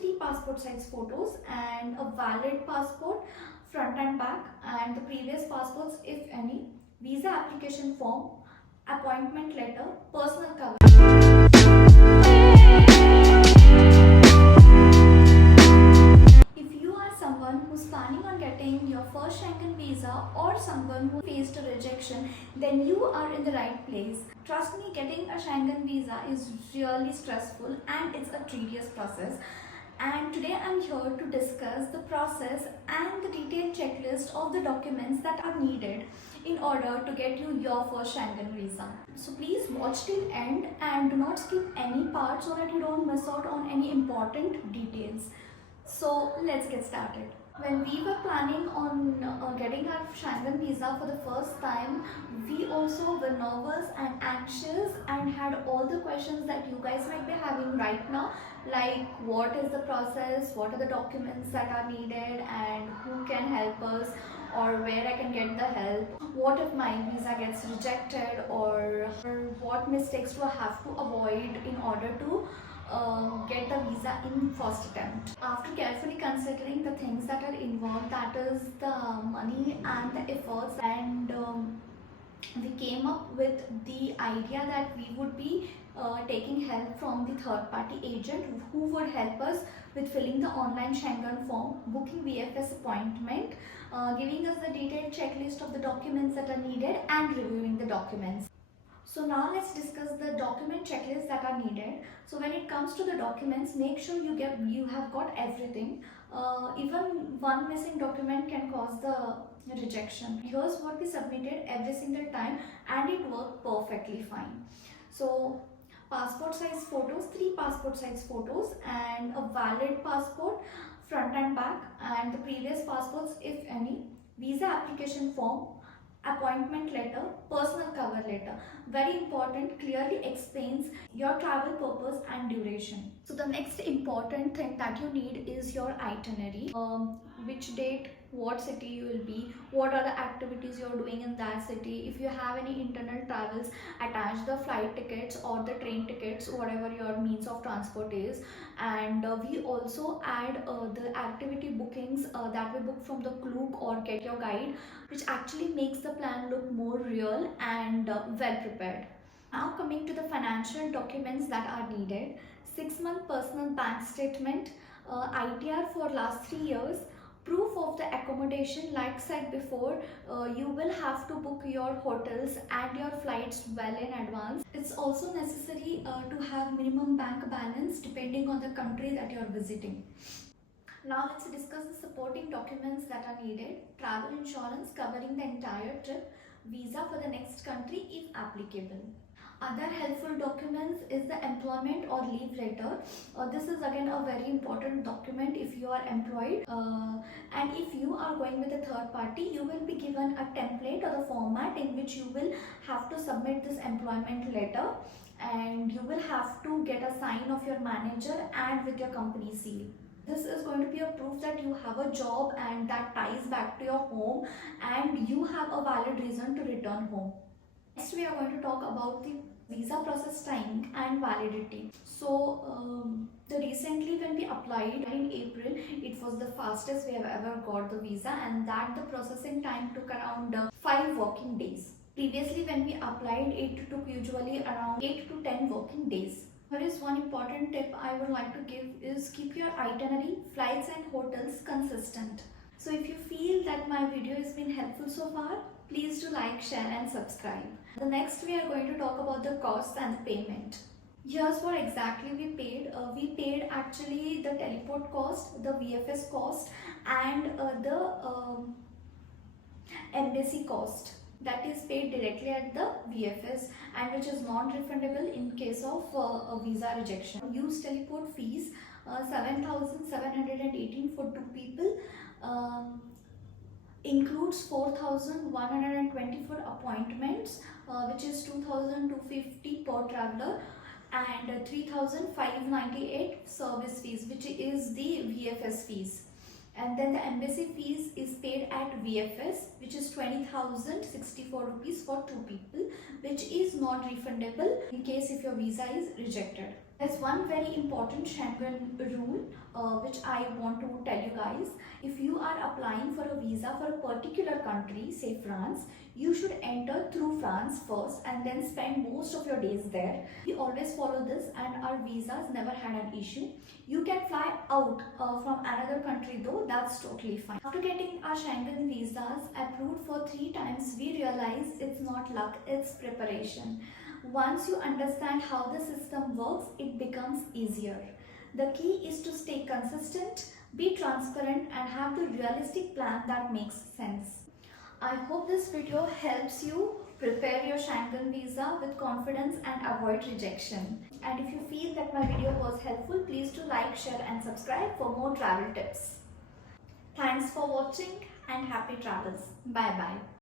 3 passport size photos and a valid passport front and back, and the previous passports if any, visa application form, appointment letter, personal cover. If you are someone who's planning on getting your first Schengen visa or someone who faced a rejection, then you are in the right place. Trust me, getting a Schengen visa is really stressful and it's a tedious process. And today I'm here to discuss the process and the detailed checklist of the documents that are needed in order to get you your first Schengen visa. So please watch till end and do not skip any part so that you don't miss out on any important details. So let's get started. When we were planning on getting our Schengen visa for the first time, we also were nervous and anxious and had all the questions that you guys might be having right now, like what is the process, what are the documents that are needed, and who can help us, or where I can get the help, what if my visa gets rejected, or what mistakes do I have to avoid in order to get the visa in first attempt. After carefully considering the things that are involved, that is the money and the efforts, and we came up with the idea that we would be taking help from the third party agent who would help us with filling the online Schengen form, booking VFS appointment, giving us the detailed checklist of the documents that are needed, and reviewing the documents. So now let's discuss the document checklist that are needed. So when it comes to the documents, make sure you have got everything. Even one missing document can cause the rejection. Here's what we submitted every single time and it worked perfectly fine. So passport size photos, 3 passport size photos and a valid passport front and back, and the previous passports if any, visa application form, appointment letter, personal cover letter. Very important, clearly explains your travel purpose and duration. So the next important thing that you need is your itinerary. Which date, what city you will be, what are the activities you're doing in that city. If you have any internal travels, attach the flight tickets or the train tickets, whatever your means of transport is. And we also add the activity bookings that we book from the Klook or Get Your Guide, which actually makes the plan look more real and well prepared. Now coming to the financial documents that are needed: 6-month personal bank statement, ITR for last 3 years, proof of the accommodation. Like said before, you will have to book your hotels and your flights well in advance. It's also necessary to have minimum bank balance depending on the country that you're visiting. Now let's discuss the supporting documents that are needed: travel insurance covering the entire trip, visa for the next country if applicable. Other helpful documents is the employment or leave letter. This is again a very important document if you are employed, and if you are going with a third party, you will be given a template or the format in which you will have to submit this employment letter, and you will have to get a sign of your manager and with your company seal. This is going to be a proof that you have a job and that ties back to your home and you have a valid reason to return home. Next, we are going to talk about the visa process time and validity. So recently when we applied in April, it was the fastest we have ever got the visa, and that the processing time took around 5 working days. Previously when we applied, it took usually around 8 to 10 working days. There is one important tip I would like to give is keep your itinerary, flights and hotels consistent. So if you feel that my video has been helpful so far, please do like, share and subscribe. The next we are going to talk about the costs and the payment. Here's what exactly we paid. We paid actually the teleport cost, the VFS cost and the embassy cost. That is paid directly at the VFS and which is non-refundable in case of a visa rejection. Use teleport fees, 7,718 for 2 people. Includes 4,120 for appointments, which is 2,250 per traveler, and 3,598 service fees, which is the VFS fees. And then the embassy fees is paid at VFS, which is 20,064 rupees for 2 people, which is not refundable in case if your visa is rejected. There's one very important Schengen rule which I want to tell you guys. If you are applying for a visa for a particular country, say France, you should enter through France first and then spend most of your days there. We always follow this and our visas never had an issue. You can fly out from another country though, that's totally fine. After getting our Schengen visas approved for 3 times, we realized it's not luck, it's preparation. Once you understand how the system works, it becomes easier. The key is to stay consistent, be transparent and have the realistic plan that makes sense. I hope this video helps you prepare your Schengen visa with confidence and avoid rejection. And if you feel that my video was helpful, please do like, share and subscribe for more travel tips. Thanks for watching and happy travels. Bye bye.